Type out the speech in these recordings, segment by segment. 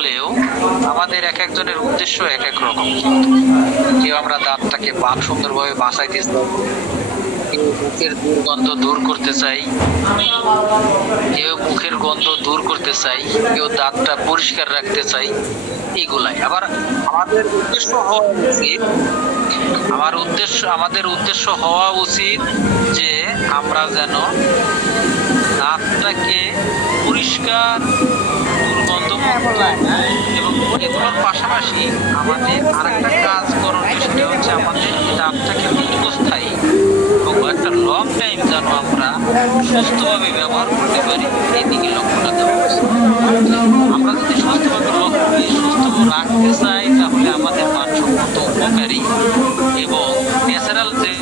হলেও আমাদের এক একজনের উদ্দেশ্য এক এক রকম। কেউ আমরা দাঁতটাকে সুন্দরভাবে বাঁচাইতে চাই, কেউ মুখের দুর্গন্ধ দূর করতে চাই, কেউ মুখের গন্ধ দূর করতে চাই, কেউ দাঁতটা পরিষ্কার রাখতে চাই, এগুলাই। আবার আমাদের উদ্দেশ্য হওয়া উচিত আমাদের উদ্দেশ্য হওয়া উচিত যে আমরা যেন দাঁতটাকে পরিষ্কার, দুর্গন্ধ এবং এগুলোর পাশাপাশি আমাদের আরেকটা কাজ করণীয়, সেটা হচ্ছে আমাদের দাঁতটাকে দীর্ঘস্থায়ী এবং একটা লং টাইম যেন আমরা সুস্থভাবে ব্যবহার করতে পারি, এই দিকে লক্ষ্য রাখতে হবে। আমরা যদি সুস্থভাবে সুস্থ রাখতে চাই তাহলে আমাদের মানসম্মত, উপকারী এবং ন্যাচারাল যে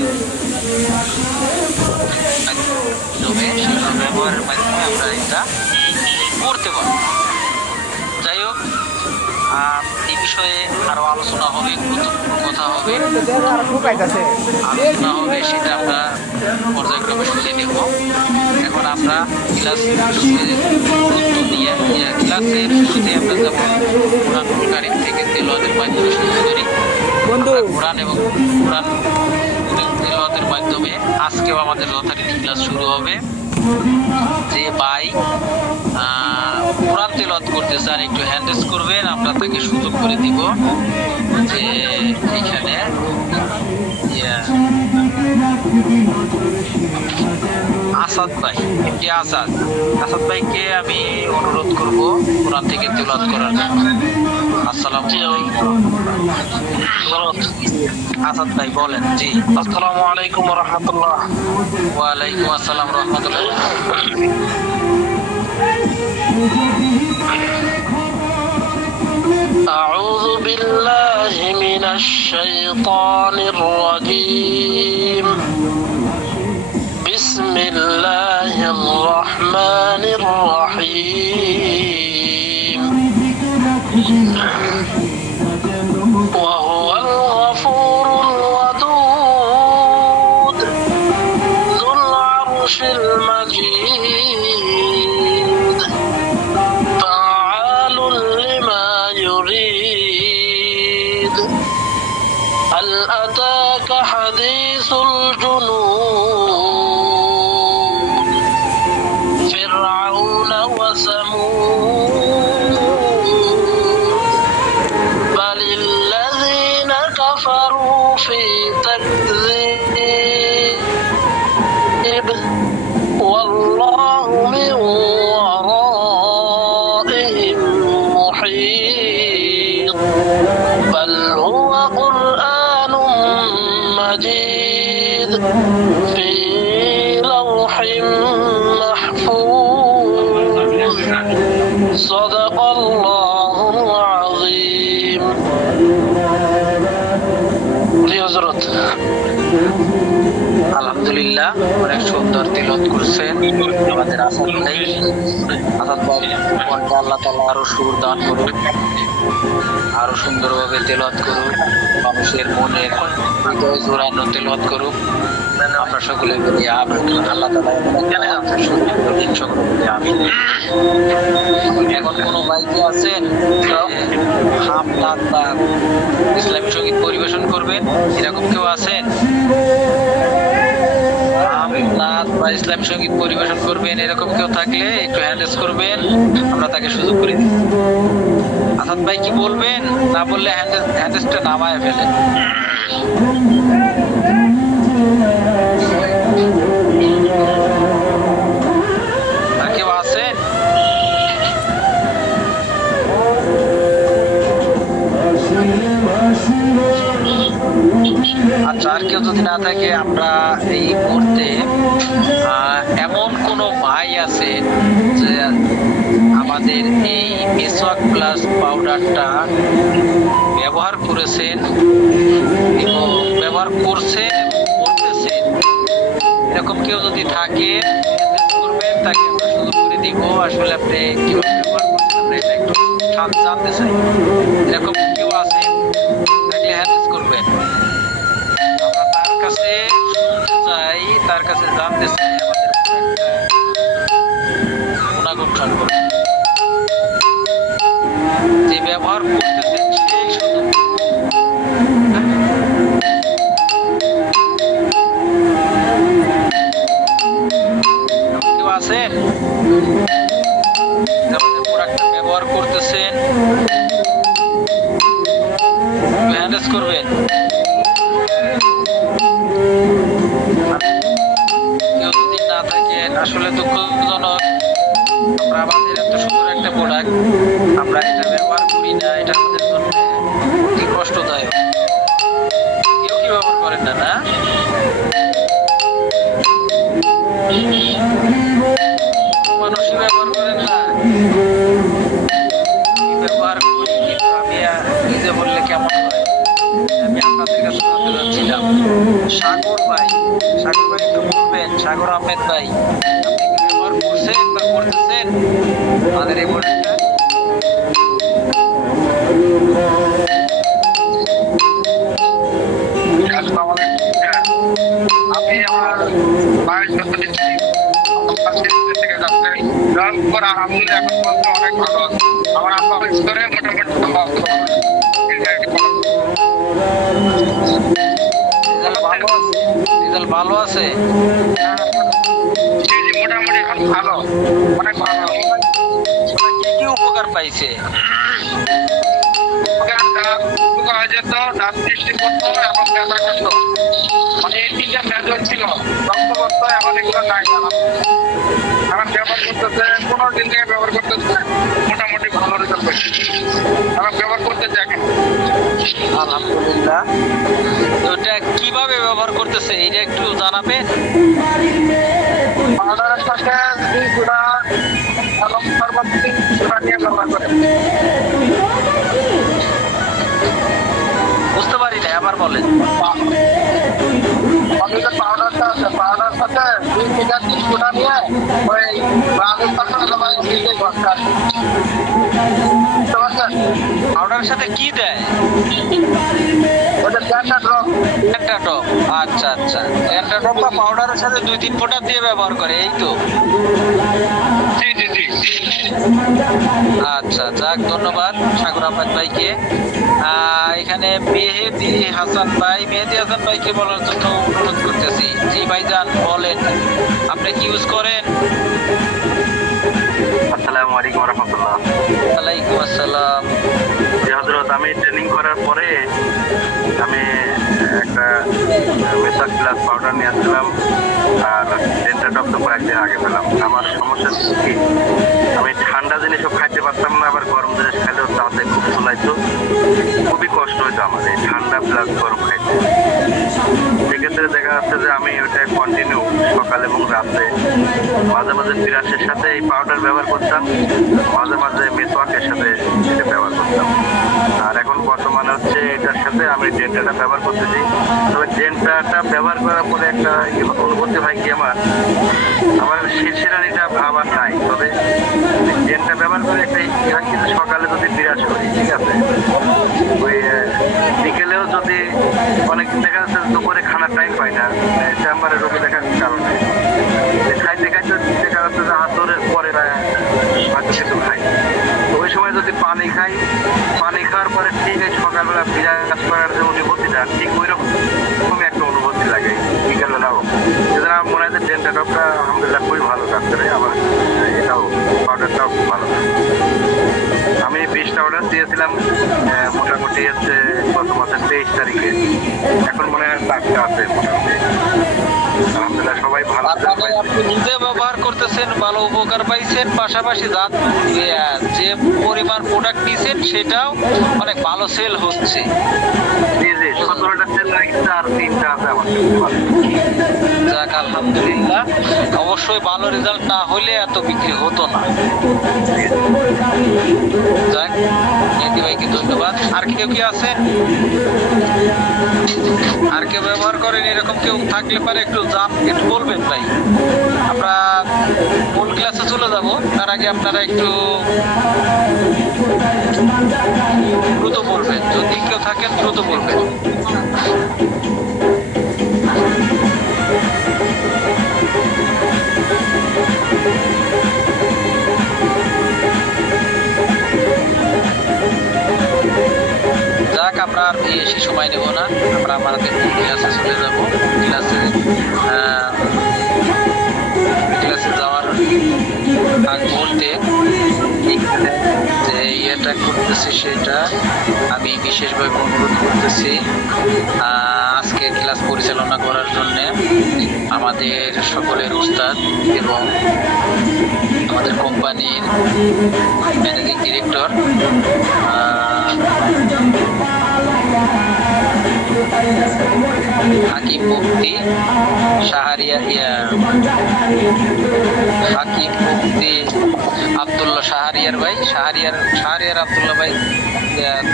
ব্যবহারের মাধ্যমে আমরা এটা করতে পারি। যাই হোক, এই বিষয়ে আরো আলোচনা হবে, গুরুত্বপূর্ণ কথা হবে, আলোচনা হবে, সেটা আমরা পর্যায়ক্রমে শুনে নেব। এখন আমরা ক্লাসের শুরুতে আমরা যেমন কোরআনুল কারীম থেকে তেলাওয়াতের মাধ্যমে শুরু করি, কোরআন এবং কোরআন তেলাওয়াতের মাধ্যমে আজকেও আমাদের যথারীতি ক্লাস শুরু হবে। যে ভাই কোরআন তেলাওয়াত করতে চান একটু হ্যান্ড রেজ করবেন, আমরা তাকে সুযোগ করে দিব যে এখানে আসাদ ভাই, আসাদ ভাইকে আমি অনুরোধ করব কোরআন থেকে তেলাওয়াত করার জন্য। আসসালামু আলাইকুম। আসাদ ভাই বলেন। জি, আসসালামু আলাইকুম ওয়া রাহমাতুল্লাহ। ওয়া আলাইকুম আসসালাম ওয়া রাহমাতুল্লাহ। আউযু বিল্লাহি মিনাশ শাইতানির রাজীম। বিসমিল্লাহির রহমানির রহিম। وهو الغفور الودود ذو العرش المجيد فعال لما يريد هل أتاك حديث الجنود فرعون وثمود بل الذين كفروا في تكذيب والله من ورائهم محيط بل هو قرآن مجيد في لوح محفوظ صدق الله العظيم. আলহামদুলিল্লাহ, অনেক সুন্দর তিলাওয়াত করছেন আমাদের আসাদ ভাই। আসাদ ভাই কণ্ঠে আল্লাহ তাআলা আরো সুর দান করুন, আরো সুন্দরভাবে তেলাওয়াত করুন, মানুষের মনে হৃদয় জোড়ানো তেলাওয়াত করুক। আমরা সকলে বলি আমিন। আল্লাহ তাআলা সকলে বলি আমিন। এখন কোন ভাই কি আছেন হামলাত বা ইসলামী সঙ্গীত পরিবেশন করবেন, এরকম কেউ আছেন? হামলাত বা ইসলামী সঙ্গীত পরিবেশন করবেন এরকম কেউ থাকলে একটু হ্যান্ড রেজ করবেন, আমরা তাকে সুযোগ করে দিই। আসাদ ভাই কি বলবেন? না বললে হ্যান্ড রেজটা নামায় ফেলেন। আর কেউ আছে? আচ্ছা, আর কেউ যদি না থাকে, আমরা এই মুহূর্তে এমন কোন ভাই আছে যে আমাদের এই মিসওয়াক প্লাস পাউডারটা ব্যবহার করেছেন এবং ব্যবহার করছেন এবং করতেছেন, এরকম কেউ যদি থাকে করবেন, তাকে আমরা সুযোগ করে দিব। আসলে আপনি কিভাবে ব্যবহার করছেন আমরা এটা একটু জানতে চাই। এরকম কেউ আছে তাহলে হ্যান্ডেজ করবেন, আমরা তার কাছে শুনতে চাই, তার কাছে জানতে চাই আমাদের গুণাগুণ সম্পর্কে। যে ব্যবহার করতেছেন সেই শুধু। কেউ আছেন আমাদের প্রোডাক্ট ব্যবহার করতেছেন? হ্যান্ডেস করবেন। কেউ যদি না থাকেন আসলে দুঃখজনক, আমরা আমাদের এত সুন্দর একটা প্রোডাক্ট আমরা এটা ব্যবহার করি না, এটা আমাদের জন্য অতি কষ্টদায়ক। কেউ কি ব্যবহার করেন না? না, মানুষই ব্যবহার করেন না। ব্যবহার করি, কিন্তু আমি নিজে বললে কেমন হয়, আমি আপনাদের কাছে জানতে চাচ্ছিলাম। সাগর ভাই একটু বলবেন, সাগর আহমেদ ভাই, আপনি কি ব্যবহার করছেন বা করতেছেন আমাদের এই প্রোডাক্টটা? আমি আমার মায়ের যত্ন নিচ্ছি, থেকে যাচ্ছে আলহামদুলিল্লাহ এখন পর্যন্ত অনেক ভালো আছে। আমার আব্বা স্তরে মোটামুটি রেজাল্ট ভালো আছে। জি জি, মোটামুটি এখন ভালো, অনেক ভালো। কি কি উপকার পাইছে? যেত দাঁত সৃষ্টি করতো এবং ব্যথা করতো, মানে এই তিনটা মেজর ছিল, রক্ত করতো, এখন এগুলো নাই। এখন ব্যবহার করতেছে, 15 দিন থেকে ব্যবহার করতেছে, মোটামুটি ভালো রেজাল্ট পাইছে। এখন ব্যবহার করতে চাই এখন। আলহামদুলিল্লাহ। তো এটা কিভাবে ব্যবহার করতেছে এটা একটু জানাবেন? পাউডারের সাথে 2 গুঁড়া এবং সর্বোচ্চ 3 গুঁড়া নিয়ে ব্যবহার করে। বুঝতে পারি না, আবার বলেন। পাউডারটা আছে, পাউডার সাথে 2 থেকে 3 গুঁড়া নিয়ে ওই পাউডারের সাথে কি দেয়? ট্যান্টাড্রপ। আচ্ছা আচ্ছা, ট্যান্টাড্রপটা পাউডারের সাথে 2-3 ফোঁটা দিয়ে ব্যবহার করে, এই তো? জি জি জি। আচ্ছা, যাক, ধন্যবাদ সাগর আহমেদ ভাইকে। এখানে মেহেদি হাসান ভাইকে বলার জন্য অনুরোধ করতেছি। জি ভাইজান, বলেন, আপনি কি ইউজ করেন? আসসালামু আলাইকুম রাহমাতুল্লাহ। ওয়ালাইকুম আসসালাম। হযরত, আমি ট্রেনিং করার পরে আমি একটা মেসাক প্লাস পাউডার নিয়ে আসছিলাম, আর ডেন্টাডপ তো কয়েকদিন আগে পেলাম। আমার সমস্যা কি, আমি ঠান্ডা জিনিসও খাইতে পারতাম না, আবার গরম জিনিস খাইলেও তাতে খুব চুলাইতো, খুবই কষ্ট হইতো আমার এই ঠান্ডা প্লাস গরম খাইতে। সেক্ষেত্রে দেখা যাচ্ছে যে আমি ওটা কন্টিনিউ সকাল এবং রাত্রে মাঝে মাঝে বিরাসের সাথে এই পাউডার ব্যবহার করতাম, মাঝে মাঝে মেসওয়াকের সাথে এটা ব্যবহার করতাম। আর এখন বর্তমানে হচ্ছে এটার সাথে আমি ডেন্টাটা ব্যবহার করতেছি। তবে ডেন্টাটা ব্যবহার করার পরে একটা অনুভূতি হয় কি, আমার শিরশিরানিটা ভাব আর নাই। তবে ডেন্টা ব্যবহার করে একটা কিন্তু সকালে যদি বিরাজ করি, ঠিক আছে, ওই বিকেলেও যদি অনেক দেখা যাচ্ছে দুপুরে খানার টাইম পাই না চেম্বারে রোগী দেখার কারণে, খাইতে খাইতে দেখা যাচ্ছে যে আসরের পরে হয়তো কিছু খাই, তো ওই সময় যদি পানি খাই, পানি খাওয়ার পরে ঠিক এই সকালবেলা বিরাজ করার যে অনুভূতিটা, ঠিক ওই রকমই একটা অনুভূতি লাগে বিকেলবেলাও। যেটা আমার মনে হয় যে ডেন্টাডপটা আলহামদুলিল্লাহ খুবই ভালো কাজ করে। আমার এটাও পাউডারটাও খুব ভালো। আমি 20টা অর্ডার দিয়েছিলাম মোটামুটি হচ্ছে গত মাসের 23 তারিখে, এখন মনে হয় 7টা আছে মোটামুটি। আলহামদুলিল্লাহ সবাই ভালো। আপনি নিজে ব্যবহার করতেছেন, ভালো উপকার পাইছেন, পাশাপাশি যে পরিমাণ প্রোডাক্ট নিয়েছেন সেটাও অনেক ভালো সেল হচ্ছে। জি জি, 17টা সেল লাগছে আর 3টা আছে আমার। যাক, আলহামদুলিল্লাহ। অবশ্যই ভালো রেজাল্ট না হলে এত বিক্রি হতো না। যাক, মেহেদি ভাইকে ধন্যবাদ। আর কেউ কি আছেন? আর কেউ ব্যবহার করেন এরকম কেউ থাকলে পারে একটু বলবেন ভাই। আমরা মূল ক্লাসে চলে যাব, তার আগে আপনারা একটু দ্রুত বলবেন, যদি কেউ থাকেন দ্রুত বলবেন। আমরা আর বেশি সময় নেব না, আমরা আমাদের ক্লাসে চলে যাব। ক্লাসে যাওয়ার আগ মুহূর্তে যে ইয়েটা করতেছি সেটা আমি বিশেষভাবে অনুরোধ করতেছি আজকে ক্লাস পরিচালনা করার জন্য আমাদের সকলের উস্তাদ এবং আমাদের কোম্পানির ম্যানেজিং ডিরেক্টর হাকিম মুফতি হাকিম মুফতি আব্দুল্লাহ শাহরিয়ার ভাই, শাহরিয়ার আব্দুল্লাহ ভাই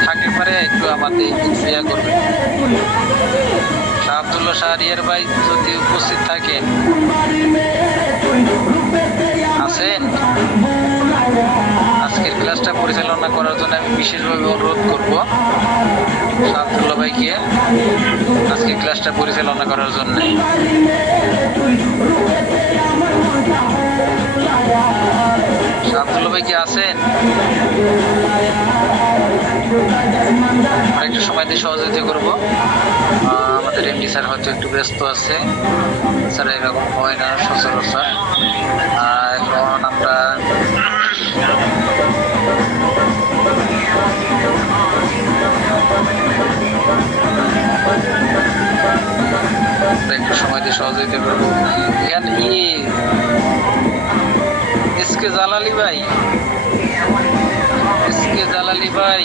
থাকলে পারে একটু আমাদের ইয়া করবেন। আব্দুল্লাহ শাহরিয়ার ভাই যদি উপস্থিত থাকেন, আছেন, আজকের ক্লাসটা পরিচালনা করার জন্য আমি বিশেষভাবে অনুরোধ করব আব্দুল্লাহ ভাইকে আজকের ক্লাসটা পরিচালনা করার জন্য। আব্দুল্লাহ ভাই কি আছেন? একটু সময় দিয়ে সহযোগিতা করবো। আমাদের এমডি স্যার হয়তো একটু ব্যস্ত আছে, স্যার এরকম হয় না সচরাচর। এখন আমরা একটু সময় দিয়ে সহযোগিতা করবো। এখানে এসকে জালালি ভাই, এসকে জালালি ভাই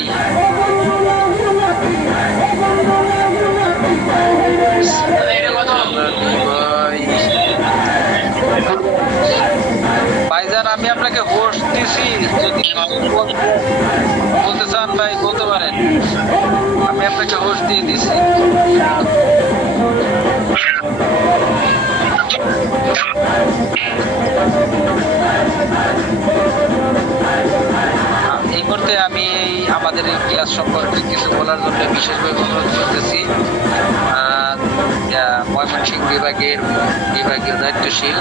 ভাইজান আমি আপনাকে হোস্ট দিছি, যদি বলতে চান ভাই বলতে পারেন, আমি আপনাকে হোস্ট দিয়ে দিছি। এই মুহূর্তে আমি আমাদের এই ক্লাস সম্পর্কে কিছু বলার জন্য বিশেষভাবে অনুরোধ করতেছি ময়মনসিংহ বিভাগীয় দায়িত্বশীল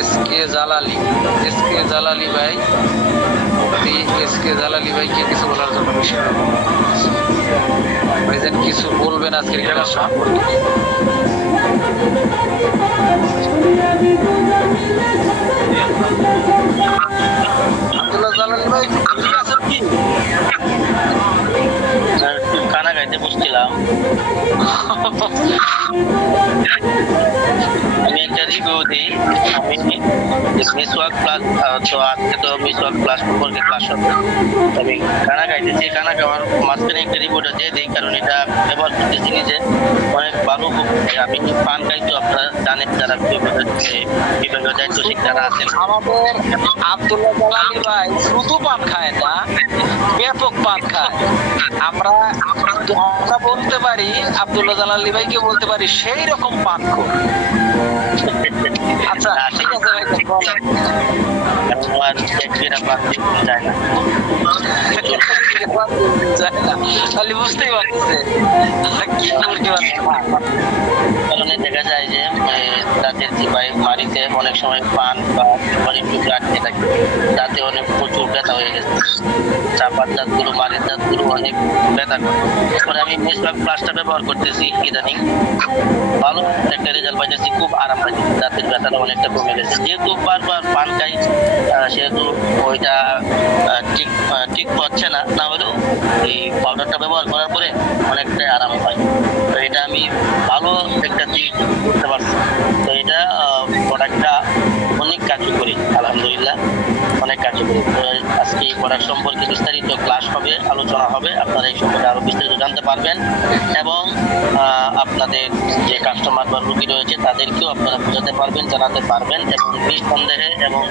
এসকে জালালি ভাই, এসকে জালালি ভাইকে কিছু বলার জন্য বিশেষভাবে ভাইজান কিছু বলবেন আজকের ক্লাস সম্পর্কে। আব্দুল্লাহ জালালি ভাই ঠিক আছেন কি? খানা খাইতে বসছিলাম। আমি একটা রিভিউ দিই। আমি মিসওয়াক ক্লাস, তো আজকে তো মিসওয়াক ক্লাস সম্পর্কে ক্লাস হবে। আমি খানা খাইতেছি, খানা খাওয়ার মাঝখানে একটা রিপোর্ট দিয়ে দিই, কারণ এটা ব্যবহার করতেছি নিজে অনেক ভালো। আমি পান খাই, তো আপনারা জানেন যারা বিভিন্ন দায়িত্বশীল যারা আছেন। আমাদের আব্দুল্লাহ জালালি ভাই শুধু পান খায় না, ব্যাপক পান খায়। আমরা বলতে পারি আব্দুল্লাহ জালালি ভাইকে বলতে পারি সেই রকম পান খোর। আচ্ছা ঠিক আছে ভাই, আমার একদিনা পান যায় না, তাহলে বুঝতেই পারছে কি কারণে দেখা যায় যে তাদের চিপাই মারিতে অনেক সময় পান বা একটু আটকে থাকে, তাতে অনেক প্রচুর ব্যথা হয়ে গেছে। চাপার দাঁতগুলো, মারির দাঁতগুলো অনেক ব্যথা করে। এরপরে আমি মিসওয়াক প্লাসটা ব্যবহার করতেছি, ইদানিং ভালো একটা রেজাল্ট পাইতেছি, খুব আরাম পাইছি, দাঁতের ব্যথাটা অনেকটা কমে গেছে। যেহেতু বারবার পান খাই সেহেতু ওইটা ঠিক হচ্ছে না, না হলেও এই পাউডারটা ব্যবহার করার পরে অনেকটাই আরাম পাই। তো এটা আমি ভালো একটা দিক বুঝতে পারছি। তো এটা প্রোডাক্টটা অনেক কার্যকরী, আলহামদুলিল্লাহ অনেক কার্যকরী। আজকে এই প্রোডাক্ট সম্পর্কে বিস্তারিত ক্লাস হবে, আলোচনা হবে, আপনারা এই সম্পর্কে আরো বিস্তারিত জানতে পারবেন এবং আপনাদের যে কাস্টমার বা রুগী রয়েছে তাদেরকেও আপনারা বোঝাতে পারবেন, জানাতে পারবেন এবং নিঃসন্দেহে এবং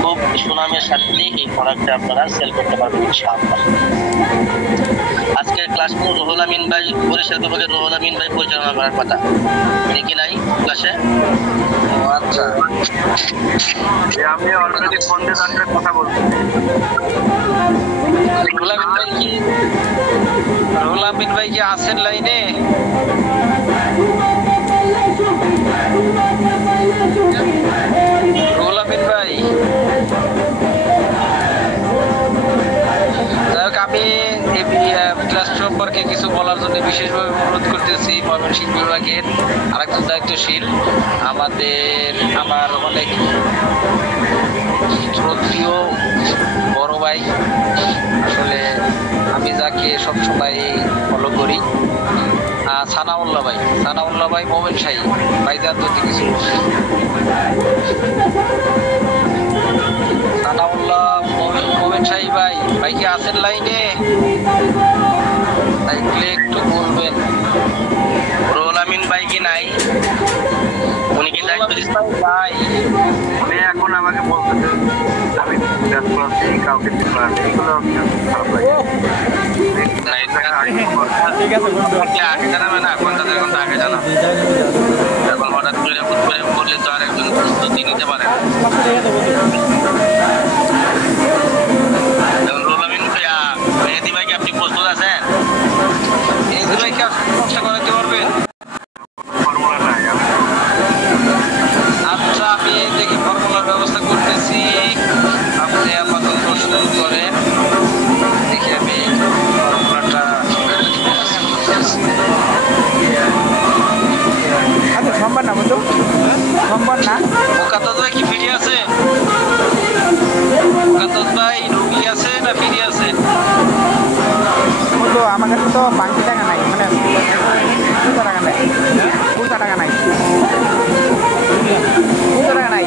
খুব সুনামের সাথে এই প্রোডাক্টটা আপনারা সেল করতে পারবেন ইনশাআল্লাহ। আজকের ক্লাস রুহুল আমিন ভাই, বরিশাল বিভাগের রুহুল আমিন ভাই পরিচালনা করার কথা, উনি কি নাই ক্লাসে? আচ্ছা আমি অলরেডি ফোন দিয়ে তার কথা বলছি। রুহুল আমিন ভাই কি আছেন লাইনে? রুহুল আমিন ভাই বিশেষভাবে অনুরোধ করতেছি ময়মনসিংহ বিভাগের আরেকজন দায়িত্বশীল আমার অনেক শ্রদ্ধেয় বড় ভাই, আসলে আমি যাকে সবসময় ফলো করি, সানাউল্লাহ ভাই মোমেন শাহী ভাই, যার যদি কিছু সানাউল্লাহ মোমেন শাহী ভাই কি আছেন লাইনে? তাইলে একটু বলবেন। রুহুল আমিন ভাই কি নাই? উনি কি দায়িত্ব ভাই উনি এখন আমাকে বলতেছে আমি ব্যস্ত আছি, কাউকে এগুলো খারাপ লাগে। আগে জানাবে না, ঘন্টাদের ঘন্টা আগে জানা, এখন হঠাৎ করে বললে তো আর একজন প্রস্তুতি নিতে পারে না। রুহুল আমিন মেহেদি ভাইকে আপনি প্রস্তুত আছেন? মেহেদি ভাইকে চেষ্টা করাতে পারবেন? ফর্মুলা নাই। আচ্ছা, আমি দেখি ফর্মুলার ব্যবস্থা করতেছি, আপনি আপাতত শুরু করেন। দেখি আমি ফর্মুলাটা সম্ভব না বন্ধু, সম্ভব না। মুকাদ্দাস ভাই কি ফিরে আছে? মুকাদ্দাস ভাই রুগী আছে না ফিরে আছে? বন্ধু আমার কাছে তো বাকি টাকা নাই, মানে পয়সা টাকা নাই, পয়সা টাকা নাই, পয়সা টাকা নাই,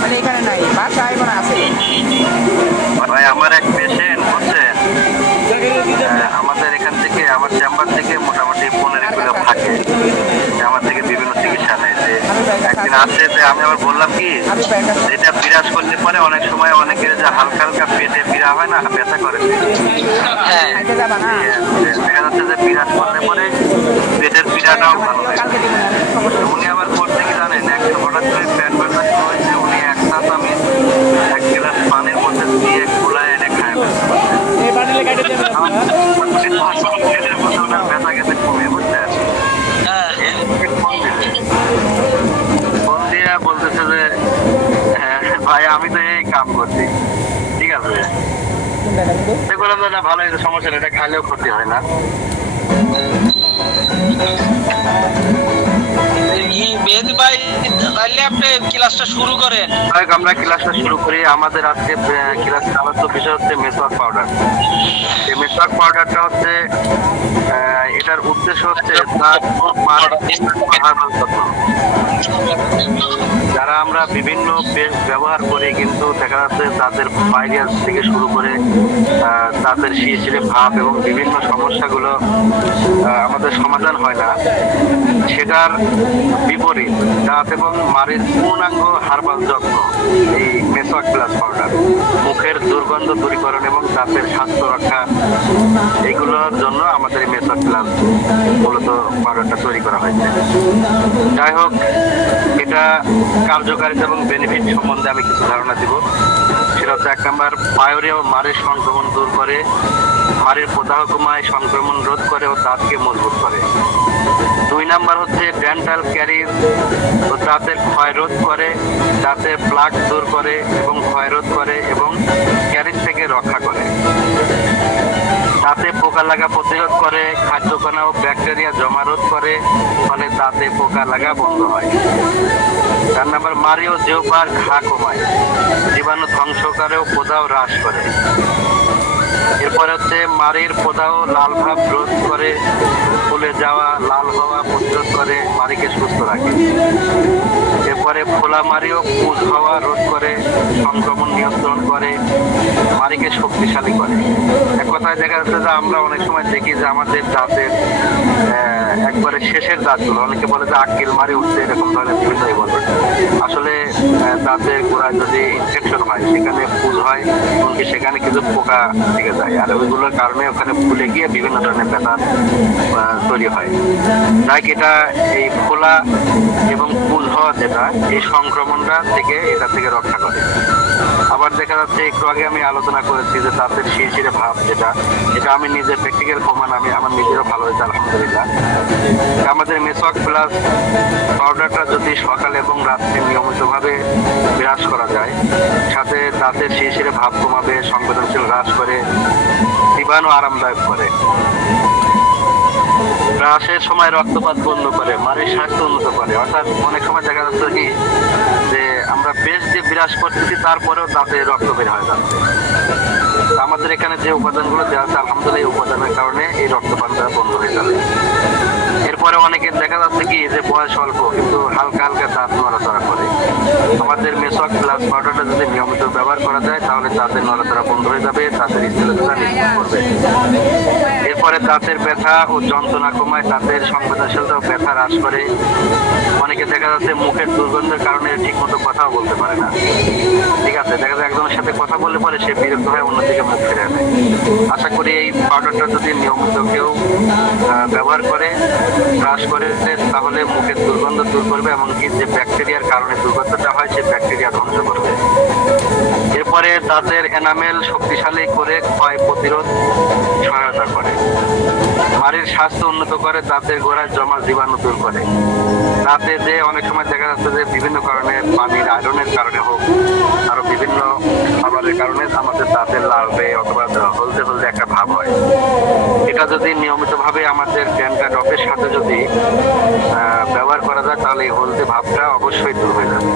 মানে এখানে নাই, বাসায় মানে আছে। ভাই আমার এক পেশেন্ট বুঝছেন, আমাদের এখান থেকে আমার চেম্বার থেকে মোটামুটি 15 কিলো থাকে, আমার থেকে বিভিন্ন চিকিৎসা নেয়। যে একদিন আসছে, আমি আবার বললাম কি এটা বিরাজ করলে পরে অনেক সময় অনেকের যে হালকা হালকা পেটে পীড়া হয় না, ব্যথা করে, দেখা যাচ্ছে যে বিরাজ করলে পরে পেটের পীড়াটাও ভালো হয়। উনি আবার করতে কি জানেন, একদিন হঠাৎ করে পেট ব্যথা শুরু হয়েছে, উনি একটা আমি 1 গ্লাস পানির মধ্যে দিয়ে খোলায় এনে খায় ব্যথা গেছে কমে, বুঝছেন? ফোন দিয়ে বলতেছে যে ভাই আমি তো এই কাম করছি, ঠিক আছে। বললাম যে না ভালো, সমস্যা নেই, এটা খাইলেও ক্ষতি হয় না। মেহেদি ভাই তাহলে আপনি ক্লাসটা শুরু করেন। আমরা ক্লাসটা শুরু করি। আমাদের আজকে ক্লাস আলোচ্য বিষয় হচ্ছে মেসওয়াক পাউডার। এই মেসওয়াক পাউডারটা হচ্ছে এটার উদ্দেশ্য হচ্ছে যারা আমরা বিভিন্ন পেস্ট ব্যবহার করি, কিন্তু দেখা যাচ্ছে তাদের ভাইরাস থেকে শুরু করে তাদের শিরশিরে ভাব এবং বিভিন্ন সমস্যাগুলো আমাদের সমাধান হয় না, সেটার বিপরীত দাঁত এবং মাড়ির পূর্ণাঙ্গ হার্বাল যত্ন এই মেসওয়াক প্লাস পাউডার, মুখের দুর্গন্ধ দূরীকরণ এবং দাঁতের স্বাস্থ্য রক্ষা, এগুলোর জন্য আমাদের এই মেসওয়াক প্লাস মূলত পাউডারটা তৈরি করা হয়েছে। যাই হোক, এটা কার্যকারিতা এবং বেনিফিট সম্বন্ধে আমি কিছু ধারণা দিব। সেটা হচ্ছে 1 নম্বর, পায়োরিয়া ও মাড়ির সংক্রমণ দূর করে, মাড়ির প্রদাহ কমায়, সংক্রমণ রোধ করে ও দাঁতকে মজবুত করে। 2 নম্বর হচ্ছে ডেন্টাল ক্যারির ও দাঁতের ক্ষয় রোধ করে, দাঁতের প্লাক দূর করে এবং ক্ষয় রোধ করে এবং ক্যারিজ থেকে রক্ষা করে। দাঁতে পোকা লাগা প্রতিরোধ করে, খাদ্যকণা ও ব্যাকটেরিয়া জমা রোধ করে, ফলে দাঁতে পোকা লাগা বন্ধ হয়। 4 নম্বর, মাড়ি ও জিহ্বার ঘা কমায়, জীবাণু ধ্বংস করে ও প্রদাহ হ্রাস করে। এরপরে হচ্ছে মাড়ির প্রদাহ লাল ভাব রোধ করে, ফুলে যাওয়া লাল হওয়া প্রতিরোধ করে, মাড়িকে সুস্থ রাখে। এরপরে ফোলা মাড়ি ও পুজ হওয়া রোধ করে, সংক্রমণ নিয়ন্ত্রণ করে, মাড়িকে শক্তিশালী করে। এক কথায় দেখা যাচ্ছে যে আমরা অনেক সময় দেখি যে আমাদের দাঁতের একবারে শেষের দাঁতগুলো, অনেকে বলে যে আক্কেল মারি উঠছে, এরকম ধরনের বিষয় বলে। আসলে দাঁতের গোড়ায় যদি ইনফেকশন হয়, সেখানে পুজ হয়, এমনকি সেখানে কিছু পোকা থেকে যায়, আর ওইগুলোর কারণে ওখানে ফুলে গিয়ে বিভিন্ন ধরনের ব্যথা তৈরি হয়। তাই এটা এই ফোলা এবং পুজ হওয়া যেটা, এই সংক্রমণটা থেকে এটা থেকে রক্ষা করে। আবার দেখা যাচ্ছে একটু আগে আমি আলোচনা করেছি যে দাঁতের শিরশিরে ভাব যেটা, এটা আমি নিজের প্র্যাকটিক্যাল প্রমাণ, আমি আমার নিজেরও ভালো হয়েছে আলহামদুলিল্লাহ। আমাদের মেসওয়াক প্লাস পাউডারটা যদি সকালে এবং রাত্রে নিয়মিতভাবে বিরাজ করা যায়, সাথে দাঁতের শিরশিরে ভাব কমাবে, সংবেদনশীল হ্রাস করে, জীবাণু আরামদায়ক করে। ব্রাশের সময় রক্তপাত বন্ধ করে, মাড়ির স্বাস্থ্য উন্নত করে। অর্থাৎ অনেক সময় দেখা যাচ্ছে কি যে আমরা পেস্ট দিয়ে ব্রাশ করতেছি, তারপরেও দাঁতে রক্ত বের হয়ে যাচ্ছে। আমাদের এখানে যে উপাদানগুলো দেওয়া আছে আলহামদুলিল্লাহ এই উপাদানের কারণে এই রক্তপাতটা বন্ধ হয়ে যাবে। এরপরে অনেকের দেখা যাচ্ছে কি যে বয়স অল্প কিন্তু হালকা হালকা দাঁত নড়াচড়া করে। আমাদের মেসওয়াক প্লাস পাউডারটা যদি নিয়মিত ব্যবহার করা যায় তাহলে দাঁতের নড়াচড়া বন্ধ হয়ে যাবে, দাঁতের স্থিরতা নিশ্চিত করবে। এরপরে দাঁতের ব্যথা ও যন্ত্রণা কমায়, দাঁতের সংবেদনশীলতা ও ব্যথা হ্রাস করে। অনেকে দেখা যাচ্ছে মুখের দুর্গন্ধের কারণে ঠিক মতো কথাও বলতে পারে না। ঠিক আছে, দেখা যায় একজনের সাথে কথা বললে পরে সে বিরক্ত হয়ে অন্যদিকে মুখ ফিরে নেয়। আশা করি এই পাউডারটা যদি নিয়মিত কেউ ব্যবহার করে, ব্রাশ করে, তাহলে মুখের দুর্গন্ধ দূর করবে, এমনকি যে ব্যাকটেরিয়ার কারণে দুর্গন্ধটা হয় সে ব্যাকটেরিয়া ধ্বংস করবে। এরপরে দাঁতের এনামেল শক্তিশালী করে ক্ষয় প্রতিরোধ সহায়তা করে। মাড়ির স্বাস্থ্য উন্নত করে, দাঁতের গোড়ায় জমা জীবাণু দূর করে। দাঁতে যে অনেক সময় দেখা যাচ্ছে যে বিভিন্ন কারণে পানির আয়রনের কারণে হোক আরো বিভিন্ন খাবারের কারণে আমাদের দাঁতের লালবে অথবা হলদে হলদে একটা ভাব হয়। এটা যদি নিয়মিতভাবে আমাদের ডেন্টাডপের সাথে যদি ব্যবহার করা যায় তাহলে এই হলদে ভাবটা অবশ্যই দূর হয়ে যাবে।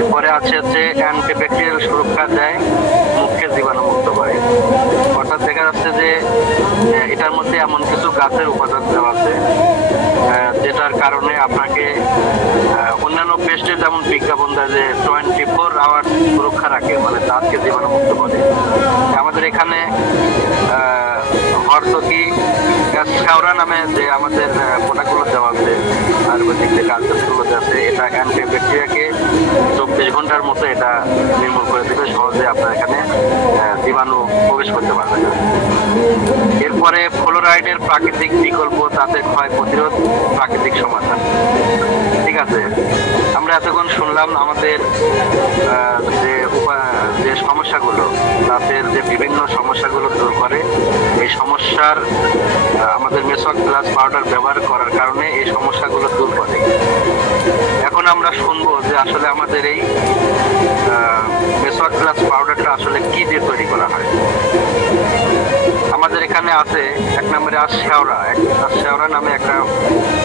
এরপরে আছে হচ্ছে অ্যান্টিব্যাকটেরিয়াল সুরক্ষা দেয়, মুখকে জীবাণুমুক্ত করে। অর্থাৎ দেখা যাচ্ছে যে এটার মধ্যে এমন কিছু গাছের উপাদান দেওয়া আছে যেটার কারণে আপনাকে অন্যান্য পেস্টে যেমন বিজ্ঞাপন দেয় যে 24 আওয়ার সুরক্ষা রাখে, মানে দাঁতকে জীবাণুমুক্ত করে। আমাদের এখানে হরতকি শ্যাওরা নামে যে আমাদের প্রোডাক্টগুলো দেওয়া আছে, আয়ুর্বেদিক যে কাজগুলো আছে, এটা অ্যান্টিব্যাকটেরিয়াকে 24 ঘন্টার মতো এটা নির্মূল করে দেবে, সহজে আপনার এখানে জীবাণু প্রবেশ করতে পারবে না। এরপরে ফ্লোরাইডের প্রাকৃতিক বিকল্প, দাঁতের ক্ষয় প্রতিরোধ, প্রাকৃতিক সমাধান। ঠিক আছে, আমরা এতক্ষণ শুনলাম আমাদের যে সমস্যাগুলো, দাঁতের যে বিভিন্ন সমস্যাগুলো দূর করে, এই সমস্যার আমাদের মেসওয়াক প্লাস পাউডার ব্যবহার করার কারণে এই সমস্যাগুলো দূর করে। এখন আমরা শুনবো যে আসলে আমাদের এই মেসওয়াক প্লাস পাউডারটা আসলে কি দিয়ে তৈরি করা হয়। আমাদের এখানে আছে এক নম্বরে শ্যাওরা নামে একটা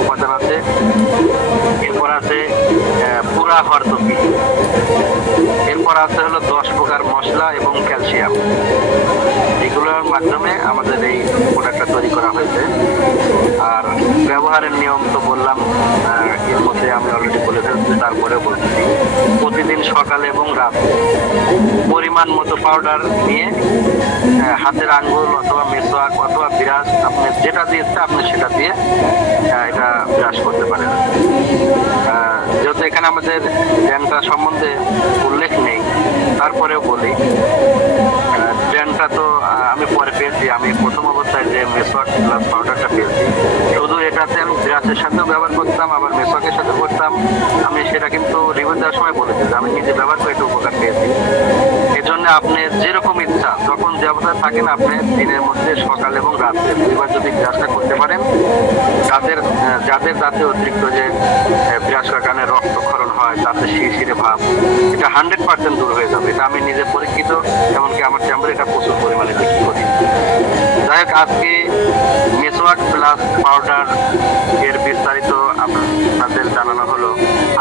উপাদান আছে। এরপর আছে পুরা হরতকি। এরপর আছে হলো 10 প্রকার মশলা এবং ক্যালসিয়াম। এগুলোর মাধ্যমে আমাদের এই প্রোডাক্টটা তৈরি করা হয়েছে। আর ব্যবহারের নিয়ম তো বললাম, এর মধ্যে আমি অলরেডি বলে ফেলছি, তারপরে বলছি প্রতিদিন সকালে এবং রাতে পরিমাণ মতো পাউডার নিয়ে হাতের আঙ্গুল অথবা মেসওয়াক অথবা বিরাজ, আপনি যেটা দিয়ে ইচ্ছা আপনি সেটা দিয়ে এটা ব্রাশ করতে পারেন। যেহেতু এখানে আমাদের ডেন্টা সম্বন্ধে উল্লেখ নেই, তারপরেও বলি ডেন্টা তো আমি পরে পেয়েছি। আমি প্রথম অবস্থায় যে মেসওয়াক প্লাস পাউডারটা পেয়েছি, শুধু এটাতে আমি ব্রাশের সাথেও ব্যবহার করতাম, আবার মেসওয়াকের সাথে করতাম। আমি সেটা কিন্তু রিভিউ দেওয়ার সময় বলেছি যে আমি নিজে ব্যবহার করে একটু উপকার পেয়েছি। এই জন্য আপনি যেরকম ইচ্ছা যখন যে অবস্থায় থাকেন আপনি দিনের মধ্যে সকাল এবং রাত্রে দুইবার যদি ব্রাশটা করতে পারেন, যাদের দাঁতে অতিরিক্ত যে ব্রাশ করার কারণে রক্তক্ষরণ হয়, দাঁতে শিরশিরে ভাব, এটা 100% দূর হয়ে যাবে। এটা আমি নিজে পরীক্ষিত, এমনকি আমার চেম্বারে এটা প্রচুর পরিমাণে বিক্রি করি। যাই হোক, আজকে মেসওয়াক প্লাস পাউডার এর বিস্তারিত আপনাদের জানানো হলো।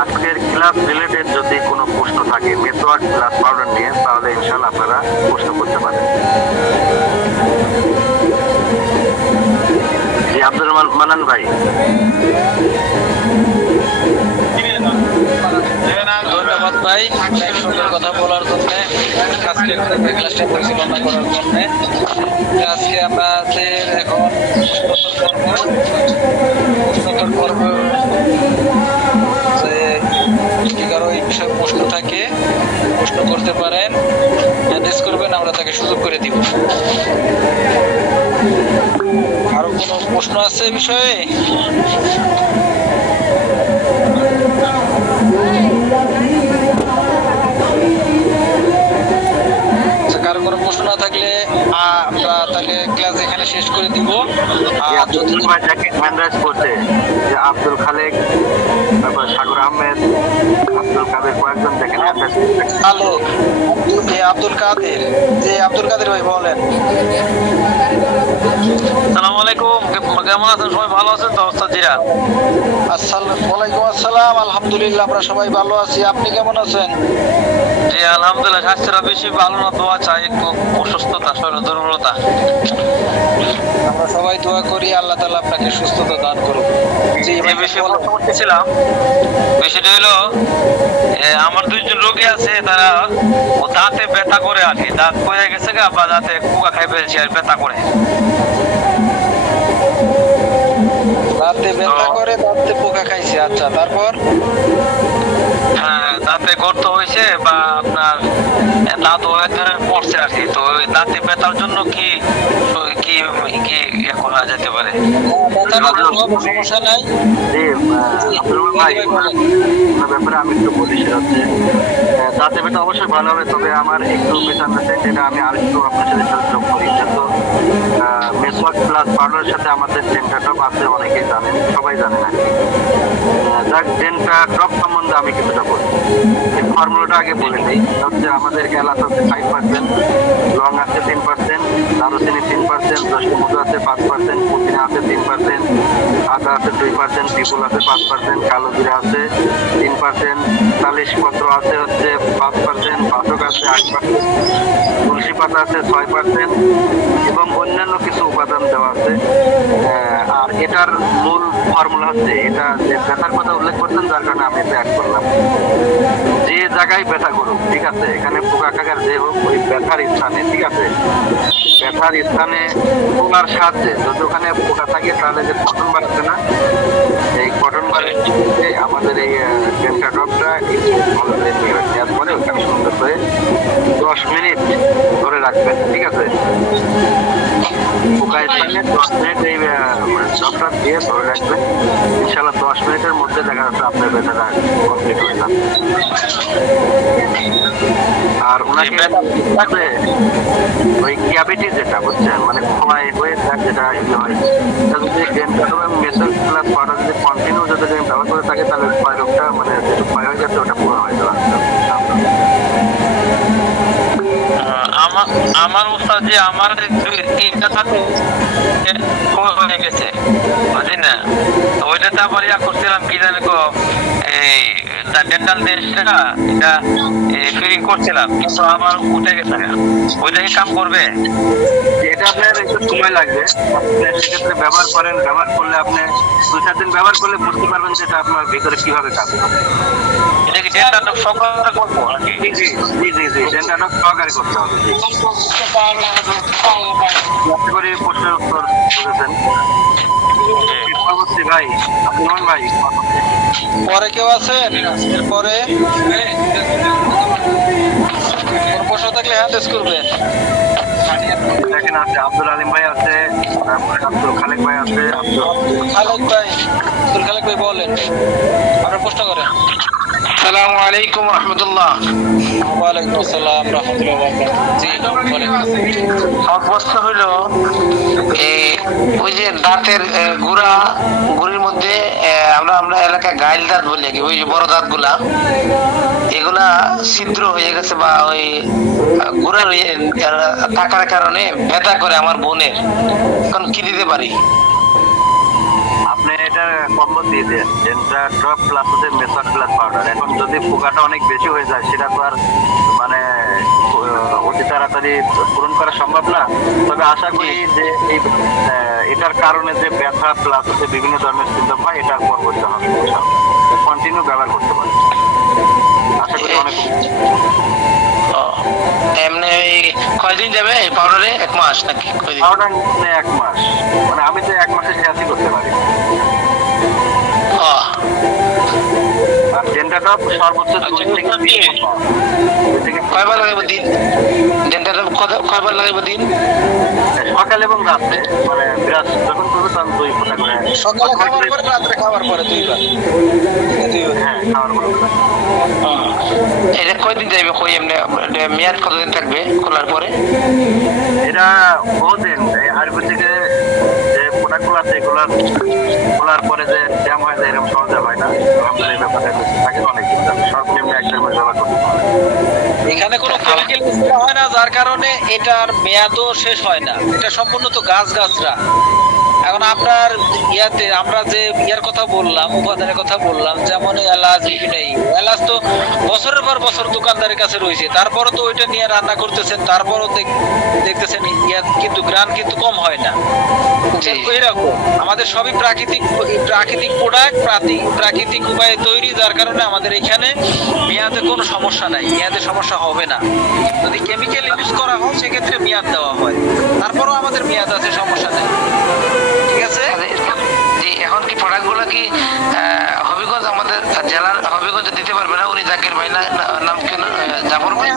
আজকের ক্লাস রিলেটেড যদি কোনো প্রশ্ন থাকে মেসওয়াক প্লাস পাউডার নিয়ে, তাহলে ইনশাআল্লাহ আপনারা প্রশ্ন করতে পারেন। জি আব্দুল মান্নান ভাই। ধন্যবাদ ভাই সুন্দর কথা বলার জন্য, আজকে ক্লাসটা পরিচালনা করার জন্য। আজকে আমাদের এখন পর্ব যে যদি কারো এই বিষয়ে প্রশ্ন থাকে প্রশ্ন করতে পারেন, মেসেজ করবেন, আমরা তাকে সুযোগ করে দিব। আরো কোনো প্রশ্ন আছে এই বিষয়ে? কারো কোনো প্রশ্ন না থাকলে আমরা তাহলে ক্লাস এখানে শেষ করে দিব। আব্দুল খালেক, তারপর সাগর আহমেদ, আব্দুল কাদের, কয়েকজন দেখেন। আব্দুল কাদের, যে আব্দুল কাদের ভাই বলেন। আসসালামু আলাইকুম। তোমরা কেমন আছেন? সবাই ভালো আছেন তো ওস্তাদজিরা? ওয়ালাইকুম আসসালাম, আলহামদুলিল্লাহ আমরা সবাই ভালো আছি। আপনি কেমন আছেন? জি আলহামদুলিল্লাহ, স্বাস্থ্যটা বেশি ভালো না, দোয়া চাই, একটু অসুস্থতা, শরীর দুর্বলতা। আমরা সবাই দোয়া করি আল্লাহ তাআলা আপনাকে সুস্থতা দান করুন। জি যে বিষয়ে কথা বলতেছিলাম, বিষয়টা হলো আমার দুইজন রোগী আছে, তারা ও দাঁতে ব্যথা করে আর কি, দাঁত পড়ে গেছে গা বা দাঁতে পোকা খাই ফেলছে আর ব্যথা করে। দাঁতে ব্যথা করে, দাঁতে পোকা খাইছে, আচ্ছা তারপর? হ্যাঁ, দাঁতে গর্ত হয়েছে বা আপনার দাঁত এক ধরনের পড়ছে আর কি। তো ওই দাঁতে ব্যথার জন্য কি কি কি ইয়ে করা যেতে পারে? সমস্যা নাই। ব্যাপারে আমি একটু বলি, সেটা হচ্ছে দাঁতে ব্যথা অবশ্যই ভালো হবে, তবে আমার একটু মিসআন্ডারস্ট্যান্ডিং, যেটা আমি আরেকটু আপনার সাথে যোগ করি। যেহেতু মেসওয়াক প্লাস পাউডারের সাথে আমাদের ডেন্টা ড্রপ আছে, অনেকেই জানেন, সবাই জানেন আর কি। যাক, ডেন্টা ড্রপ সম্বন্ধে আমি কিছুটা বলি। এই ফর্মুলাটা আগে বলে দিই। হচ্ছে আমাদের এলাচ আছে 5%, লং আছে 10%, দারুচিনি 3%, দশটি মধু আছে 5%, পুদিনা আছে 3%, আদা আছে 2%, পিপুল আছে 5%, কালো জিরা আছে 3%, তালিশ পত্র আছে হচ্ছে 5%, পাচক আছে 8%, তুলসী পাতা আছে 6% এবং অন্যান্য কিছু উপাদান দেওয়া আছে। আর এটার মূল ফর্মুলা হচ্ছে, এটা যে ব্যথার কথা উল্লেখ করছেন, যার কারণে আমি এটা অ্যাড করলাম। যে জায়গায় ব্যথা করুক, ঠিক আছে, এখানে পোকা কাকার যে হোক, ওই ব্যথার স্থানে, ঠিক আছে, ব্যথার স্থানে পোকার সাহায্যে যদি ওখানে পোকা থাকে, তাহলে যে কটন বার আছে না, এই কটন বারের আমাদের এই ডেন্টা ড্রপটা দেওয়ার পরে ওখানে সুন্দর করে 10 মিনিট ধরে রাখবেন, ঠিক আছে। পোকা স্থানে 10 মিনিট এই ড্রপটা দিয়ে ধরে রাখবেন। ইনশাল্লাহ 10 মিনিটের মধ্যে দেখা যাচ্ছে আপনার ব্যথাটা কমপ্লিট হয়ে যাবে। আর ওনাকে থাকলে ওই ক্যাভিটি যেটা বুঝছেন, মানে ক্ষয় হয়ে থাকে, যেটা হয়, যদি ডেন্টা এবং মেসোক প্লাস পাউডার যদি কন্টিনিউ যদি ব্যবহার করে থাকে, তাহলে ক্ষয় রোগটা মানে যেটা ক্ষয় হয়ে যাচ্ছে ওটা পুরো হয়ে যাবে। আমার উস্তাদ যে আমার তিনটা থাকে হয়ে গেছে, বুঝলেন না? ওইটাতে আবার ইয়া করছিলাম কি জানি গো, এই ডেন্টাল দেশটা এটা ফিলিং করছিলাম, কিন্তু আমার উঠে গেছে। ওইটা কি কাম করবে? এটা আপনার একটু সময় লাগবে, আপনি সেক্ষেত্রে ব্যবহার করেন। ব্যবহার করলে আপনি 2-4 দিন ব্যবহার করলে বুঝতে পারবেন যে এটা আপনার ভিতরে কিভাবে কাজ করে। এটা কি ডেন্টাল সহকারে করবো নাকি? জি জি জি জি জি ডেন্টাল সহকারে করতে হবে। আশা করি প্রশ্নের উত্তর করেছেন। পরবর্তী ভাই আপনার ভাই পরে কেউ আছেন? এরপরে কোন প্রশ্ন থাকলে হ্যাঁ টেস্ট করবেন। দেখেন আছে আব্দুল আলিম ভাই আছে, তারপরে আব্দুল খালেক ভাই আছে। আব্দুল খালেক ভাই বলেন, আপনার প্রশ্ন করেন। আসসালামু আলাইকুম রহমতুল্লাহ। ওয়ালাইকুম আসসালাম রাহমাতুল্লাহি ওয়া বারাকাতুহু। জি বলেন। আমার প্রশ্ন হলো, ওই যে দাঁতের গুড়ির মধ্যে আমরা এলাকায় গাইল দাঁত বলি, ওই যে বড় দাঁত গুলা, এগুলা ছিদ্র হয়ে গেছে বা ওই গুড়ার থাকার কারণে ব্যথা করে আমার বোনের, এখন কি দিতে পারি? আপনি এটা কম্বো দিয়ে দেন, ডেন্টা ড্রপ প্লাস হচ্ছে মেসওয়াক প্লাস পাউডার। এখন যদি পোকাটা অনেক বেশি হয়ে যায়, সেটা তো আর মানে অতি তাড়াতাড়ি পূরণ করা সম্ভব না। তবে আশা করি যে এটার কারণে যে ব্যথা প্লাস হচ্ছে বিভিন্ন ধরনের সিমটম হয়, এটা পর করতে হবে, কন্টিনিউ ব্যবহার করতে পারে। আশা করি অনেক। এমনি কয়দিন যাবে এই পাউডারে? 1 মাস নাকি? পাউডার 1 মাস, মানে আমি তো 1 মাসের শেষই করতে পারি। আর ডেন্টা ড্রপ সর্বোচ্চ 2 থেকে 3 কয়বার লাগাবো দিন? ডেন্টা ড্রপ কয়বার লাগাবো দিন? সকাল এবং রাতে, মানে বিরাজ যখন করবে তখন 2 ফোঁটা করে। সকালে খাবার পরে, রাতে খাবার পরে 2 বার। হ্যাঁ, খাওয়ার পরে। এটা কয়দিন যাইবে? কই এমনি মেয়াদ কতদিন থাকবে খোলার পরে? এটা বহুদিন আয়ুর্বেদিকে যে প্রোডাক্টগুলো আছে, এগুলো খোলার পরে যে জ্যাম হয় যায়, এরকম সহজে হয় না। আমাদের এই ব্যাপারে থাকে অনেকদিন, সর্বনিম্ন 1 দেড় মাস ব্যবহার করতে হবে। এখানে কোনো কেমিক্যাল মিশ্রণ হয় না, যার কারণে এটার মেয়াদও শেষ হয় না। এটা সম্পূর্ণ তো গাছরা। এখন আপনার ইয়াতে আমরা যে ইয়ার কথা বললাম, উপাদানের কথা বললাম, যেমন এলাচ, এলাচ তো বছরের পর বছর দোকানদারের কাছে রয়েছে, তারপরও তো ওইটা নিয়ে রান্না করতেছেন, তারপরও দেখতেছেন ইয়া কিন্তু গ্রান কিন্তু কম হয় না। এরকম আমাদের সবই প্রাকৃতিক প্রোডাক্ট, প্রাকৃতিক উপায়ে তৈরি, যার কারণে আমাদের এখানে মেয়াদে কোনো সমস্যা নাই, মেয়াদে সমস্যা হবে না। যদি কেমিক্যাল ইউজ করা হয় সেক্ষেত্রে মেয়াদ দেওয়া হয়, তারপরও আমাদের মেয়াদ আছে, সমস্যা নেই। ঠিক আছে। এখন কি প্রোডাক্টগুলো কি হবিগঞ্জ আমাদের জেলার হবিগঞ্জে দিতে পারবে না? উনি জাকির ভাই নাম কেন জাফর ভাই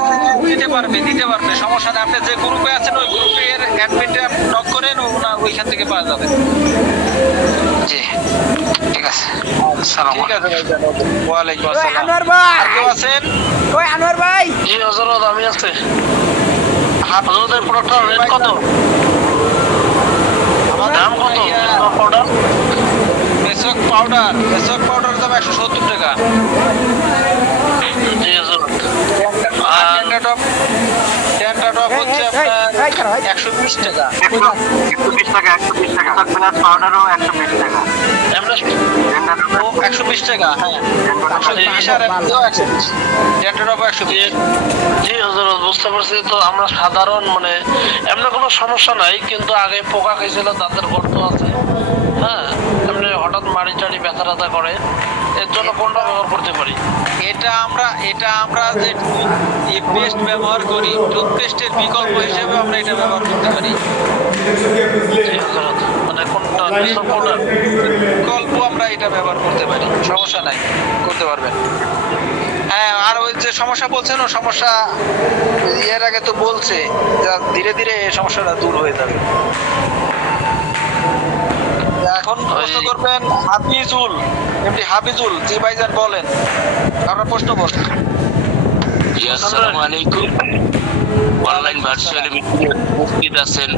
দিতে পারবে, সমস্যা নেই। আপনি যে গ্রুপে আছেন ওই গ্রুপের অ্যাডমিটে নক করেন, ওইখান থেকে পাওয়া যাবে। জি ঠিক আছে। ঠিক আছে ভাই, ওয়ালাইকুম আসসালাম। আনোয়ার ভাই আর কেউ আছেন? ওই আনোয়ার ভাই। জি হযরত, আমি আছি। হযরতের প্রোডাক্টটার রেট কত? দাম কত পাউডার? মেসক পাউডার দাম 170 টাকা। জি হযরত। আর টেন্টা টপ হচ্ছে আপনার 120 টাকা। 120 টাকা, 120 টাকা। প্লাস পাউডারও 120 টাকা। আমরা 120 টাকা, হ্যাঁ। 120 আর 120। টেন্টা টপ 120। জি হযরত, বুঝতে পারছি। তো আমরা সাধারণ মানে এমন কোনো সমস্যা নাই, কিন্তু আগে পোকা খাইছিল, দাঁতের গর্ত আছে, হ্যাঁ, এমনি হঠাৎ মাড়ি টাড়ি ব্যথা ট্যাথা করে, এর জন্য কোনটা ব্যবহার করতে পারি? এটা আমরা যে টুথপেস্ট ব্যবহার করি, টুথপেস্টের বিকল্প হিসেবে আমরা এটা ব্যবহার করতে পারি। জি হযরত, মানে কোনটা বিকল্প আমরা এটা ব্যবহার করতে পারি, সমস্যা নাই, করতে পারবেন। হ্যাঁ, আর ওই যে সমস্যা বলছেন, ও সমস্যা এর আগে তো বলছে, ধীরে ধীরে এই সমস্যাটা দূর হয়ে যাবে। এখন প্রশ্ন করবেন হাফিজুল, এমডি হাফিজুল। জি ভাইজান বলেন, আপনার প্রশ্ন বলেন। জি আসসালামু আলাইকুম। অনলাইন ভার্চুয়াল উপস্থিত আছেন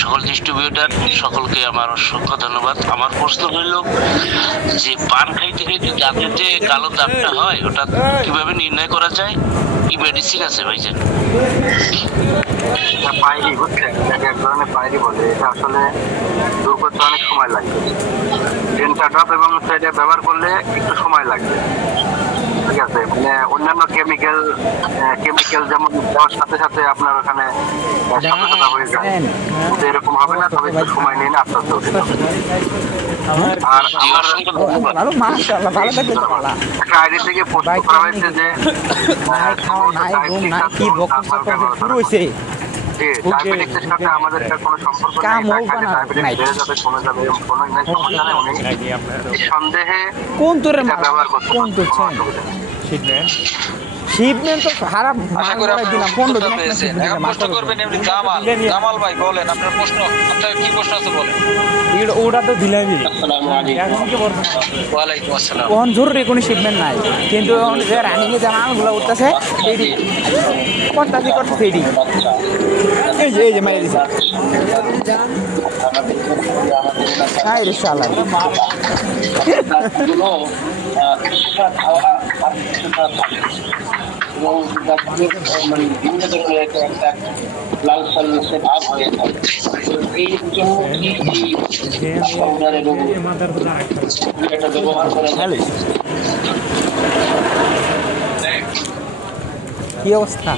সকল ডিস্ট্রিবিউটর, সকলকে আমার অসংখ্য ধন্যবাদ। আমার প্রশ্ন হইল যে পান খাইতে খাইতে দাঁতে যে কালো দাগটা হয়, ওটা কিভাবে নির্ণয় করা যায়? কি মেডিসিন আছে ভাইজান? পাইরি, বুঝছেন, এটাকে এক ধরনের পাইরি বলে। এটা আসলে দূর করতে অনেক সময় লাগবে। টেন্টা ড্রপ এবং সেটা ব্যবহার করলে একটু সময় লাগবে। ঠিক আছে, মানে অন্যান্য কেমিক্যাল যেমন দেওয়ার সাথে সাথে আপনার ওখানে সচেতনতা হয়ে যায়, কিন্তু এরকম হবে না। তবে একটু সময় নিয়ে আস্তে আস্তে হতে হবে। আর আমার ভালো, মাশাআল্লাহ, ভালো থাকতে তো ভালো। একটা আইডি থেকে পোস্ট করা হয়েছে যে খাওয়া নাই, ঘুম নাই, কি বকবক শুরু হয়েছে। ডায়াবেটিক্সের সাথে আমাদের কোনো সম্পর্ক নেই। ডায়াবেটিস বেড়ে যাবে, কমে যাবে, এরকম কোনো সমস্যা নেই। উনি সন্দেহে কোন তোরের ব্যবহার করতে কোন তোর শিবমেন তো খারাপ। আশা করি আপনি দিলাম 15 দিন পেয়েছেন। এখন প্রশ্ন করবেন এমনি জামাল ভাই, বলেন আপনার প্রশ্ন, আপনার কি প্রশ্ন আছে বলেন। ওটা তো দিলামই। এখন কি বলছেন? ওয়ালাইকুম আসসালাম। কোন জরুরি কোনো শিবমেন নাই, কিন্তু যে রানিং এ জানা আমগুলো উঠতেছে এইডি করতেছি এইডি। এই যে মাইরে দিছে। নাই রে শালা। মানে বিভিন্ন ধরনের একটা লাল সালসে ভাব হয়ে থাকে। এই জন্য পাউডার এবং এটা ব্যবহার করা যায়। কি অবস্থা?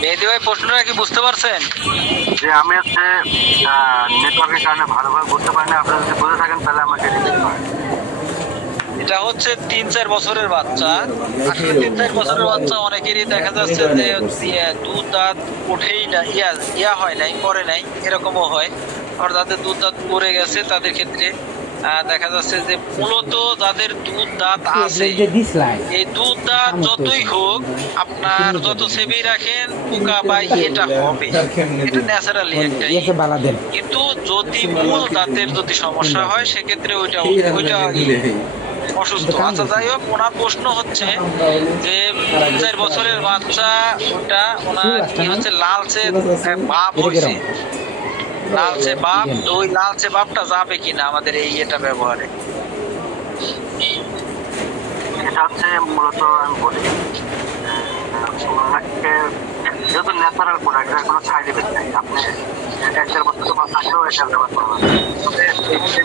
মেহেদী ভাই, প্রশ্নটা কি বুঝতে পারছেন? যে আমি হচ্ছে নেটওয়ার্কের কারণে ভালোভাবে বুঝতে পারি না। আপনারা যদি বুঝে থাকেন তাহলে আমাকে রিপিট করেন। এটা হচ্ছে 3-4 বছরের বাচ্চা। আসলে 3-4 বছরের বাচ্চা অনেকেরই দেখা যাচ্ছে যে দুধ দাঁত ওঠেই না, ইয়া হয় নাই, পরে নাই, এরকমও হয়। আর যাদের দুধ দাঁত পড়ে গেছে তাদের ক্ষেত্রে দেখা যাচ্ছে যে মূলত যাদের দুধ দাঁত আছে, এই দুধ দাঁত যতই হোক, আপনার যত সেবি রাখেন, পোকা বা এটা হবে, এটা ন্যাচারালি একটাই। কিন্তু যদি মূল দাঁতের যদি সমস্যা হয় সেক্ষেত্রে ওইটা অসুস্থ। আচ্ছা, যাই হোক, ওনার প্রশ্ন হচ্ছে যে 3-4 বছরের বাচ্চা, ওটা ওনার কি হচ্ছে লালচে ভাব হয়েছে, লালচে ভাব। ওই লালচে ভাবটা যাবে কিনা আমাদের এই এটা ব্যবহারে? এটা হচ্ছে মূলত আমি বলি, যেহেতু ন্যাচারাল প্রোডাক্ট, এর কোনো সাইড এফেক্ট নেই। আপনি 1-1.5 বছর তোমার থাকলেও এটা ব্যবহার করবেন। তবে এই যে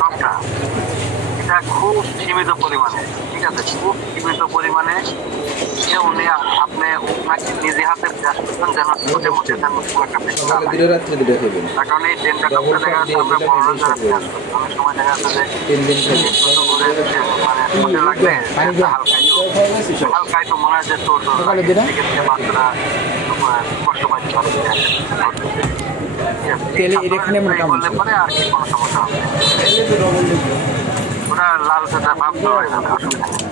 টকটা এটা খুব সীমিত পরিমাণে, ঠিক আছে, খুব সীমিত পরিমাণে উনি আপনি ওনাকে নিজে হাতে ব্রাশ করবেন যেন ছোটে মোটে যেন একটা বেশি না লাগে। তার কারণে এই ডেন্টাল ডক্টর দেখা যাচ্ছে আমরা বড় যারা ব্রাশ করি অনেক সময় দেখা যাচ্ছে যে মানে ছোটে লাগলে হালকাই তো মনে হয় যে চোট সেক্ষেত্রে বাচ্চারা কষ্ট পাইতে পারে। বললে পরে আর কি কোনো সমস্যা হবে ওটা লাল সাদা ভাব হয়ে যাবে, অসুবিধা নেই।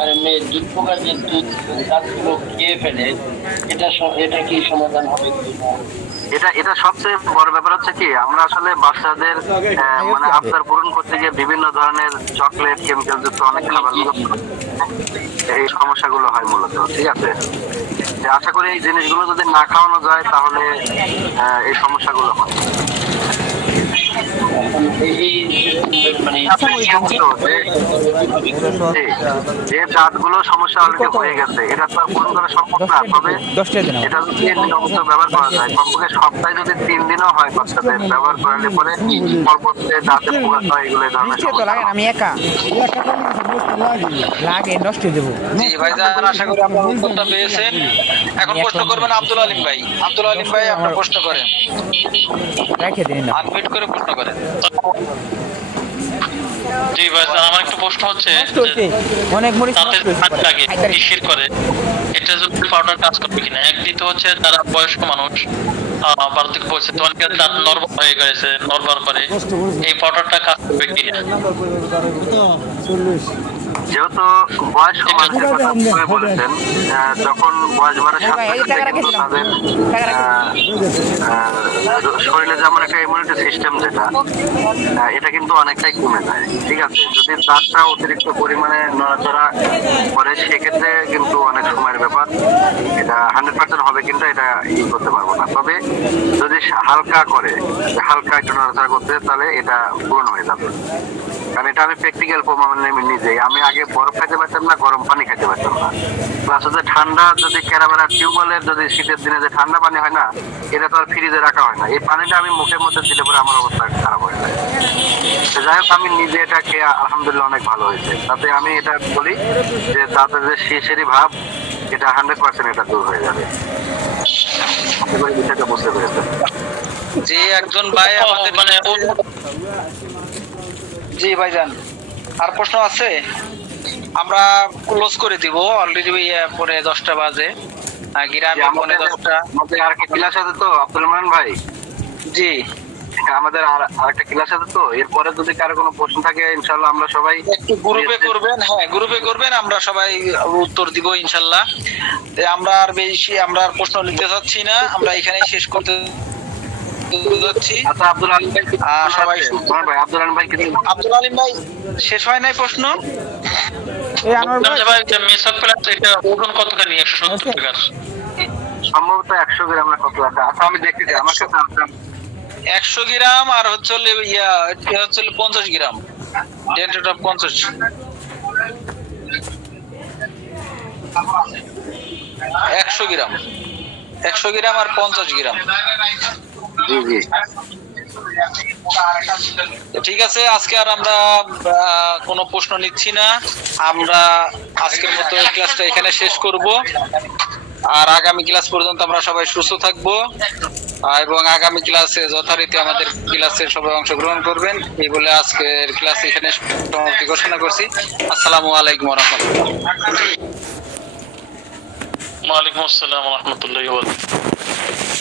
আর মেয়ে দুধ পোকার যে দুধ দাঁতগুলো খেয়ে ফেলে এটা কি সমাধান হবে? এটা সবচেয়ে বড় ব্যাপার হচ্ছে কি আমরা আসলে বাচ্চাদের মানে আবদার পূরণ করতে গিয়ে বিভিন্ন ধরনের চকলেট কেমিক্যাল যুক্ত অনেক খাবারগুলো এই সমস্যাগুলো হয় মূলত, ঠিক আছে। আশা করি এই জিনিসগুলো যদি না খাওয়ানো যায় তাহলে এই সমস্যাগুলো হয়। যে দাঁতগুলো সমস্যা অলরেডি হয়ে গেছে এটা তো পূরণ করা সম্ভব না, তবে এটা যদি নিয়মিত ব্যবহার করা যায় কমপক্ষে সপ্তাহে যদি 3 দিনও হয় বাচ্চাদের ব্যবহার করালে পরে পরবর্তীতে দাঁতে পোকা হয় এগুলো ধরনের সমস্যা। আমি একা লাগে নষ্ট হয়ে যাবো। জি ভাইজান, আশা করি আপনারা উত্তরটা পেয়েছেন। এখন প্রশ্ন করবেন আব্দুল আলিম ভাই। আব্দুল আলিম ভাই আপনারা প্রশ্ন করেন, রেখে দিন না, আনমিউট করে প্রশ্ন করেন। জি ভাইজান, আমার একটা প্রশ্ন হচ্ছে অনেক মরিচ শির করে এটা যদি পাউডার কাজ করবে কিনা। একদিন তো হচ্ছে তারা বয়স্ক মানুষ 12 থেকে 25 তো অনেকের দাঁত নরম হয়ে গেছে, নরবার করে, এই পাউডারটা কাজ করবে কিনা? যেহেতু বয়স্ক মানুষের কথা বলেছেন, যখন বয়স বাড়ার সাথে সাথে কিন্তু তাদের শরীরে যেমন একটা ইমিউনিটি সিস্টেম যেটা এটা কিন্তু অনেকটাই কমে যায়, ঠিক আছে। যদি দাঁতটা অতিরিক্ত পরিমাণে নড়াচড়া করে সেক্ষেত্রে কিন্তু অনেক সময়ের ব্যাপার, এটা 100% হবে কিন্তু এটা করতে পারবো না। তবে যদি হালকা করে, হালকা একটু নড়াচড়া করতে তাহলে এটা পূরণ হয়ে যাবে। কারণ এটা আমি প্র্যাকটিক্যাল প্রমাণ নিজেই, আমি আগে বরফ খাইতে পারতাম না, গরম পানি খাইতে পারতাম না। প্লাস হচ্ছে ঠান্ডা যদি কেরাবেলা টিউবওয়েলের যদি শীতের দিনে যে ঠান্ডা পানি হয় না এটা তো আর ফ্রিজে রাখা হয় না, এই পানিটা আমি মুখের মধ্যে দিলে পরে আমার অবস্থা খারাপ হয়ে যায়। যাই হোক আমি নিজে এটা খেয়ে আলহামদুলিল্লাহ অনেক ভালো হয়েছে। তাতে আমি এটা বলি যে দাঁতের যে শিরশিরি ভাব এটা 100% এটা দূর হয়ে যাবে। আশা করি বিষয়টা বুঝতে পেরেছেন। যে একজন ভাই আমাদের মানে জি ভাইজান, আর প্রশ্ন আছে? আমরা ক্লোজ করে দিব, অলরেডি পরে 10টা বাজে। গ্রামে পৌনে 10টা। আমাদের আর একটা ক্লাস আছে তো আব্দুল রহমান ভাই। জি আমাদের আর একটা ক্লাস আছে তো, এরপরে যদি কারো কোনো প্রশ্ন থাকে ইনশাআল্লাহ আমরা সবাই একটু গ্রুপে করবেন। হ্যাঁ গ্রুপে করবেন, আমরা সবাই উত্তর দিব ইনশাআল্লাহ। আমরা আর বেশি আমরা আর প্রশ্ন নিতে চাচ্ছি না, আমরা এখানেই শেষ করতে যাচ্ছি। আচ্ছা আব্দুল আলিম ভাই সবাই ভাই আব্দুল আলিম ভাই কিছু আব্দুল আলিম ভাই শেষ হয় নাই প্রশ্ন? এই আনোয়ার ভাই মেসক প্লাস এটা ওজন কতখানি? 170 টাকা সম্ভবত 100 গ্রাম না কত আছে। আচ্ছা আমি দেখতেছি আমার কাছে আছে 100 গ্রাম আর হচ্ছে এটা হচ্ছে 50 গ্রাম। ডেন্টাটা 50 100 গ্রাম 100 গ্রাম আর 50 গ্রাম। জি জি ঠিক আছে, আজকে আর আমরা কোনো প্রশ্ন নিচ্ছি না। আমরা আজকের মতো ক্লাসটা এখানে শেষ করব। আর আগামী ক্লাস পর্যন্ত আমরা সবাই সুস্থ থাকবো এবং আগামী ক্লাসে যথারীতি আমাদের ক্লাসে সবাই অংশগ্রহণ করবেন এই বলে আজকের ক্লাস এখানে সমাপ্তি ঘোষণা করছি। আসসালামু আলাইকুম ওয়া রাহমাতুল্লাহ। ওয়া আলাইকুম আসসালাম ওয়া রাহমাতুল্লাহি ওয়া বারাকাতুহু।